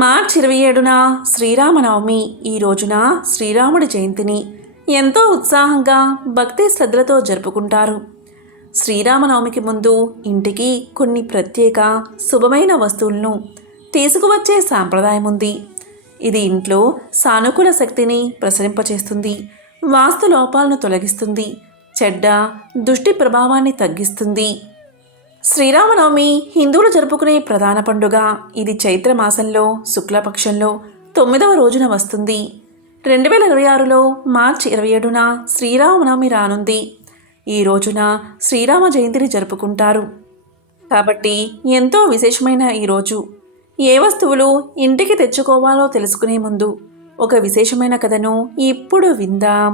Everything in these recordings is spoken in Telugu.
మార్చి 27న శ్రీరామనవమి. ఈ రోజున శ్రీరాముడి జయంతిని ఎంతో ఉత్సాహంగా భక్తి శ్రద్ధలతో జరుపుకుంటారు. శ్రీరామనవమికి ముందు ఇంటికి కొన్ని ప్రత్యేక శుభమైన వస్తువులను తీసుకువచ్చే సాంప్రదాయం ఉంది. ఇది ఇంట్లో సానుకూల శక్తిని ప్రసరింపచేస్తుంది, వాస్తు లోపాలను తొలగిస్తుంది, చెడ్డ దుష్టి ప్రభావాన్ని తగ్గిస్తుంది. శ్రీరామనవమి హిందువులు జరుపుకునే ప్రధాన పండుగ. ఇది చైత్ర మాసంలో శుక్లపక్షంలో 9వ రోజున వస్తుంది. 2026లో మార్చి 27న శ్రీరామనవమి రానుంది. ఈ రోజున శ్రీరామ జయంతిని జరుపుకుంటారు కాబట్టి ఎంతో విశేషమైన ఈరోజు ఏ వస్తువులు ఇంటికి తెచ్చుకోవాలో తెలుసుకునే ముందు ఒక విశేషమైన కథను ఇప్పుడు విందాం.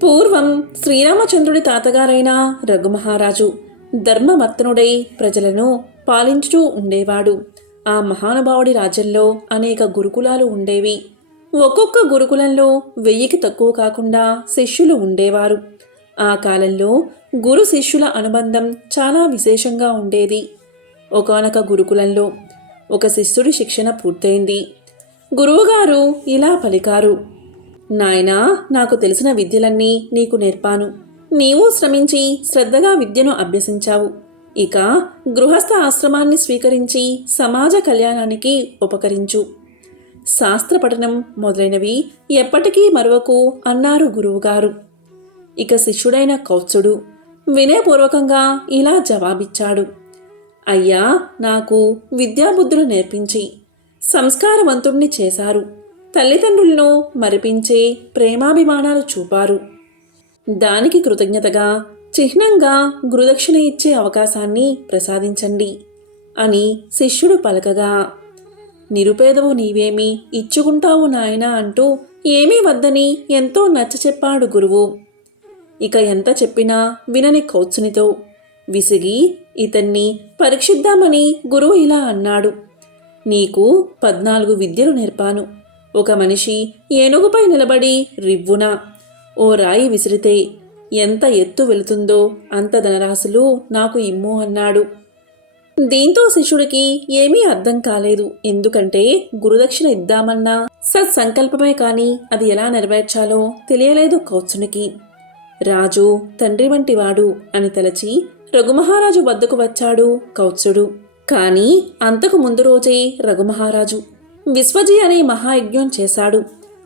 పూర్వం శ్రీరామచంద్రుడి తాతగారైన రఘుమహారాజు ధర్మమర్తనుడై ప్రజలను పాలించుతూ ఉండేవాడు. ఆ మహానుభావుడి రాజ్యంలో అనేక గురుకులాలు ఉండేవి. ఒక్కొక్క గురుకులంలో 1000కి తక్కువ కాకుండా శిష్యులు ఉండేవారు. ఆ కాలంలో గురు శిష్యుల అనుబంధం చాలా విశేషంగా ఉండేది. ఒకానొక గురుకులంలో ఒక శిష్యుడి శిక్షణ పూర్తయింది. గురువుగారు ఇలా పలికారు: నాయనా, నాకు తెలిసిన విద్యలన్నీ నీకు నేర్పాను. నీవు శ్రమించి శ్రద్ధగా విద్యను అభ్యసించావు. ఇక గృహస్థ ఆశ్రమాన్ని స్వీకరించి సమాజ కళ్యాణానికి ఉపకరించు. శాస్త్ర పఠనం మొదలైనవి ఎప్పటికీ మరువకు అన్నారు గురువుగారు. ఇక శిష్యుడైన కౌత్సుడు వినయపూర్వకంగా ఇలా జవాబిచ్చాడు: అయ్యా, నాకు విద్యాబుద్ధులు నేర్పించి సంస్కారవంతుణ్ణి చేశారు. తల్లిదండ్రులను మరిపించే ప్రేమాభిమానాలు చూపారు. దానికి కృతజ్ఞతగా చిహ్నంగా గురుదక్షిణ ఇచ్చే అవకాశాన్ని ప్రసాదించండి అని శిష్యుడు పలకగా, నిరుపేదవు నీవేమి ఇచ్చుకుంటావు నాయనా అంటూ ఏమీ వద్దని ఎంతో నచ్చచెప్పాడు గురువు. ఇక ఎంత చెప్పినా వినని కౌత్సునితో విసిగి ఇతన్ని పరీక్షిద్దామని గురువు ఇలా అన్నాడు: నీకు 14 విద్యలు నేర్పాను. ఒక మనిషి ఏనుగుపై నిలబడి రివ్వున ఓ రాయి విసిరితే ఎంత ఎత్తు వెళుతుందో అంత ధనరాశులు నాకు ఇమ్ము అన్నాడు. దీంతో శిష్యుడికి ఏమీ అర్థం కాలేదు. ఎందుకంటే గురుదక్షిణ ఇద్దామన్నా సత్సంకల్పమే కానీ అది ఎలా నెరవేర్చాలో తెలియలేదు కౌత్సునికి. రాజు తండ్రి వంటివాడు అని తలచి రఘుమహారాజు వద్దకు వచ్చాడు కౌత్సుడు. కానీ అంతకు ముందు రోజే రఘుమహారాజు విశ్వజి అనే మహాయజ్ఞం చేశాడు.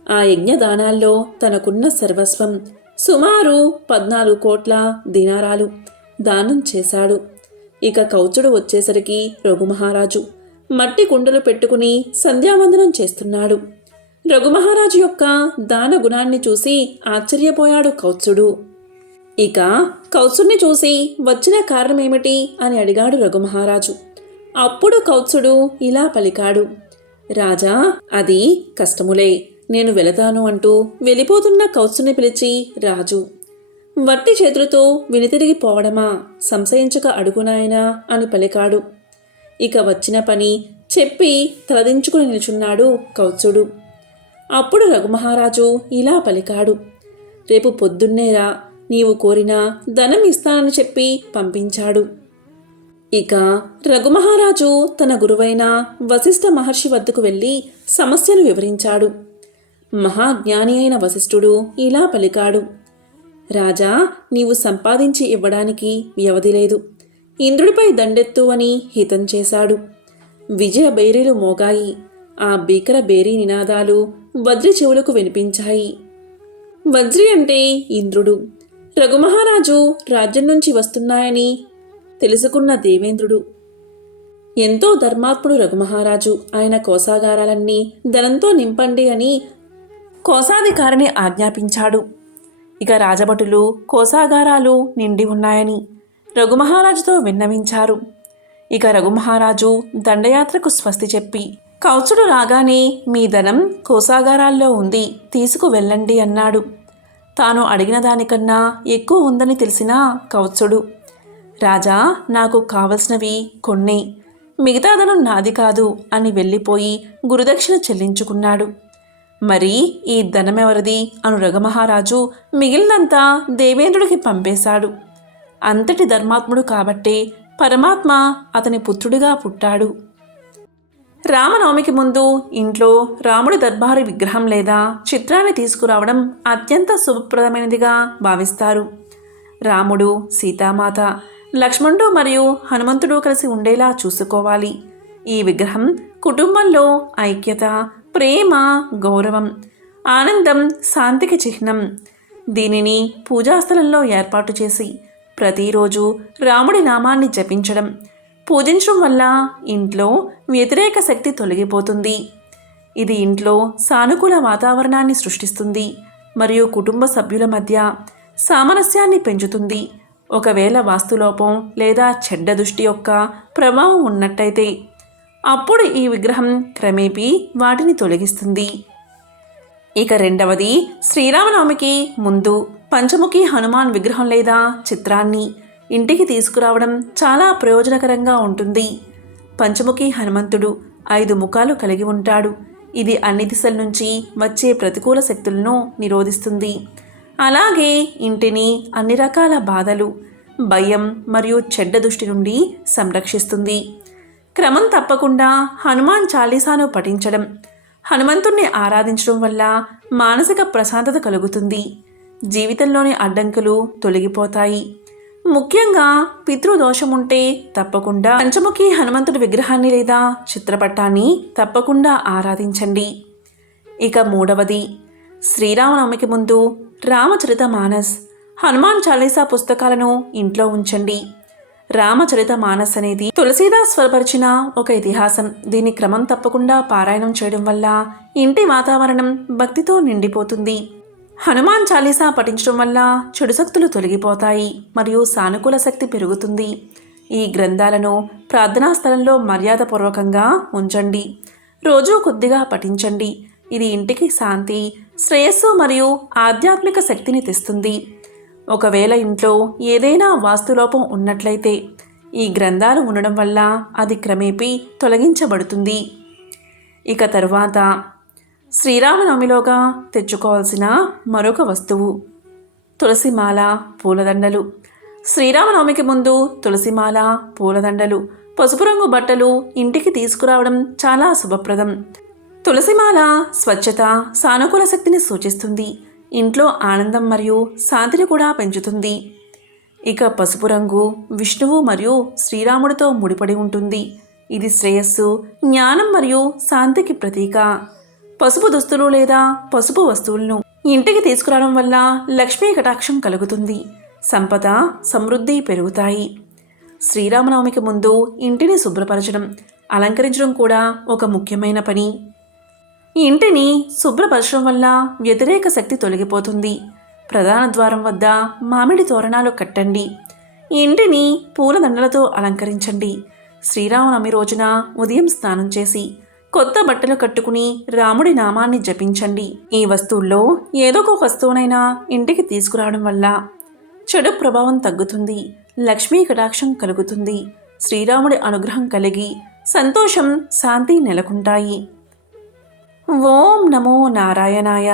ఆ యజ్ఞదానాల్లో తనకున్న సర్వస్వం సుమారు 14 కోట్ల దీనారాలు దానం చేశాడు. ఇక కౌత్సుడు వచ్చేసరికి రఘుమహారాజు మట్టి కుండలు పెట్టుకుని సంధ్యావందనం చేస్తున్నాడు. రఘుమహారాజు యొక్క దాన గుణాన్ని చూసి ఆశ్చర్యపోయాడు కౌత్సుడు. ఇక కౌత్సుడిని చూసి వచ్చిన కారణమేమిటి అని అడిగాడు రఘుమహారాజు. అప్పుడు కౌత్సుడు ఇలా పలికాడు: రాజా, అది కష్టములే, నేను వెళతాను అంటూ వెళ్ళిపోతున్న కౌత్సుని పిలిచి రాజు, వట్టి చేతులతో వెనుతిరిగిపోవడమా, సంశయించక అడుగునాయనా అని పలికాడు. ఇక వచ్చిన పని చెప్పి తలదించుకుని నిల్చున్నాడు కౌత్సుడు. అప్పుడు రఘుమహారాజు ఇలా పలికాడు: రేపు పొద్దున్నేరా, నీవు కోరిన ధనం ఇస్తానని చెప్పి పంపించాడు. ఇక రఘుమహారాజు తన గురువైన వశిష్ఠ మహర్షి వద్దకు వెళ్ళి సమస్యను వివరించాడు. మహాజ్ఞాని అయిన వశిష్ఠుడు ఇలా పలికాడు: రాజా, నీవు సంపాదించి ఇవ్వడానికి వ్యవధి లేదు. ఇంద్రుడిపై దండెత్తు అని హితం చేశాడు. విజయ బేరీలు మోగాయి. ఆ భీకర బేరీ నినాదాలు వజ్రి చెవులకు వినిపించాయి. వజ్రి అంటే ఇంద్రుడు. రఘుమహారాజు రాజ్యం నుంచి వస్తున్నాయని తెలుసుకున్న దేవేంద్రుడు, ఎంతో ధర్మాత్ముడు రఘుమహారాజు, ఆయన కోశాగారాలన్నీ ధనంతో నింపండి అని కోశాధికారిని ఆజ్ఞాపించాడు. ఇక రాజభటులు కోశాగారాలు నిండి ఉన్నాయని రఘుమహారాజుతో విన్నవించారు. ఇక రఘుమహారాజు దండయాత్రకు స్వస్తి చెప్పి, కౌత్సుడు రాగానే మీ ధనం కోశాగారాల్లో ఉంది, తీసుకువెళ్ళండి అన్నాడు. తాను అడిగిన దానికన్నా ఎక్కువ ఉందని తెలిసిన కౌత్సుడు, రాజా, నాకు కావలసినవి కొన్నే, మిగతా ధనం నాది కాదు అని వెళ్ళిపోయి గురుదక్షిణ చెల్లించుకున్నాడు. మరి ఈ ధనమెవరిది అను రఘుమహారాజు మిగిలినంతా దేవేంద్రుడికి పంపేశాడు. అంతటి ధర్మాత్ముడు కాబట్టే పరమాత్మ అతని పుత్రుడిగా పుట్టాడు. రామనవమికి ముందు ఇంట్లో రాముడి దర్బారు విగ్రహం లేదా చిత్రాన్ని తీసుకురావడం అత్యంత శుభప్రదమైనదిగా భావిస్తారు. రాముడు, సీతామాత, లక్ష్మణుడు మరియు హనుమంతుడు కలిసి ఉండేలా చూసుకోవాలి. ఈ విగ్రహం కుటుంబంలో ఐక్యత, ప్రేమ, గౌరవం, ఆనందం, శాంతికి చిహ్నం. దీనిని పూజాస్థలంలో ఏర్పాటు చేసి ప్రతిరోజు రాముడి నామాన్ని జపించడం, పూజించడం వల్ల ఇంట్లో వ్యతిరేక శక్తి తొలగిపోతుంది. ఇది ఇంట్లో సానుకూల వాతావరణాన్ని సృష్టిస్తుంది మరియు కుటుంబ సభ్యుల మధ్య సామరస్యాన్ని పెంచుతుంది. ఒకవేళ వాస్తులోపం లేదా చెడ్డ దృష్టి యొక్క ప్రభావం ఉన్నట్టయితే అప్పుడు ఈ విగ్రహం క్రమేపీ వాటిని తొలగిస్తుంది. ఇక రెండవది, శ్రీరామనవమికి ముందు పంచముఖి హనుమాన్ విగ్రహం లేదా చిత్రాన్ని ఇంటికి తీసుకురావడం చాలా ప్రయోజనకరంగా ఉంటుంది. పంచముఖి హనుమంతుడు 5 ముఖాలు కలిగి ఉంటాడు. ఇది అన్ని దిశల నుంచి వచ్చే ప్రతికూల శక్తులను నిరోధిస్తుంది. అలాగే ఇంటిని అన్ని రకాల బాధలు, భయం మరియు చెడ్డ దృష్టి నుండి సంరక్షిస్తుంది. క్రమం తప్పకుండా హనుమాన్ చాలీసాను పఠించడం, హనుమంతుణ్ణి ఆరాధించడం వల్ల మానసిక ప్రశాంతత కలుగుతుంది. జీవితంలోని అడ్డంకులు తొలగిపోతాయి. ముఖ్యంగా పితృదోషం ఉంటే తప్పకుండా పంచముఖి హనుమంతుడి విగ్రహాన్ని లేదా చిత్రపటాన్ని తప్పకుండా ఆరాధించండి. ఇక మూడవది, శ్రీరామనవమికి ముందు రామచరితమానస్, హనుమాన్ చాలీసా పుస్తకాలను ఇంట్లో ఉంచండి. రామచరితమానస్ అనేది తులసీదాస్ స్వరపరిచిన ఒక ఇతిహాసం. దీని క్రమం తప్పకుండా పారాయణం చేయడం వల్ల ఇంటి వాతావరణం భక్తితో నిండిపోతుంది. హనుమాన్ చాలీసా పఠించడం వల్ల చెడు శక్తులు తొలగిపోతాయి మరియు సానుకూల శక్తి పెరుగుతుంది. ఈ గ్రంథాలను ప్రార్థనా స్థలంలో మర్యాదపూర్వకంగా ఉంచండి. రోజూ కొద్దిగా పఠించండి. ఇది ఇంటికి శాంతి, శ్రేయస్సు మరియు ఆధ్యాత్మిక శక్తిని తెస్తుంది. ఒకవేళ ఇంట్లో ఏదైనా వాస్తులోపం ఉన్నట్లయితే ఈ గ్రంథాలు ఉండడం వల్ల అది క్రమేపీ తొలగించబడుతుంది. ఇక తరువాత శ్రీరామనవమిలోగా తెచ్చుకోవాల్సిన మరొక వస్తువు తులసిమాల, పూలదండలు. శ్రీరామనవమికి ముందు తులసిమాల, పూలదండలు, పసుపు రంగు బట్టలు ఇంటికి తీసుకురావడం చాలా శుభప్రదం. తులసిమాల స్వచ్ఛత, సానుకూల శక్తిని సూచిస్తుంది. ఇంట్లో ఆనందం మరియు శాంతిని కూడా పెంచుతుంది. ఇక పసుపు రంగు విష్ణువు మరియు శ్రీరాముడితో ముడిపడి ఉంటుంది. ఇది శ్రేయస్సు, జ్ఞానం మరియు శాంతికి ప్రతీక. పసుపు దుస్తులు లేదా పసుపు వస్తువులను ఇంటికి తీసుకురావడం వల్ల లక్ష్మీ కటాక్షం కలుగుతుంది. సంపద, సమృద్ధి పెరుగుతాయి. శ్రీరామనవమికి ముందు ఇంటిని శుభ్రపరచడం, అలంకరించడం కూడా ఒక ముఖ్యమైన పని. ఇంటిని శుభ్రపరచడం వల్ల వ్యతిరేక శక్తి తొలగిపోతుంది. ప్రధాన ద్వారం వద్ద మామిడి తోరణాలు కట్టండి. ఇంటిని పూలదండలతో అలంకరించండి. శ్రీరామనవమి రోజున ఉదయం స్నానం చేసి కొత్త బట్టలు కట్టుకుని రాముడి నామాన్ని జపించండి. ఈ వస్తువుల్లో ఏదో ఒక వస్తువునైనా ఇంటికి తీసుకురావడం వల్ల చెడు ప్రభావం తగ్గుతుంది, లక్ష్మీ కటాక్షం కలుగుతుంది, శ్రీరాముడి అనుగ్రహం కలిగి సంతోషం, శాంతి నెలకొంటాయి. ఓం నమో నారాయణాయ.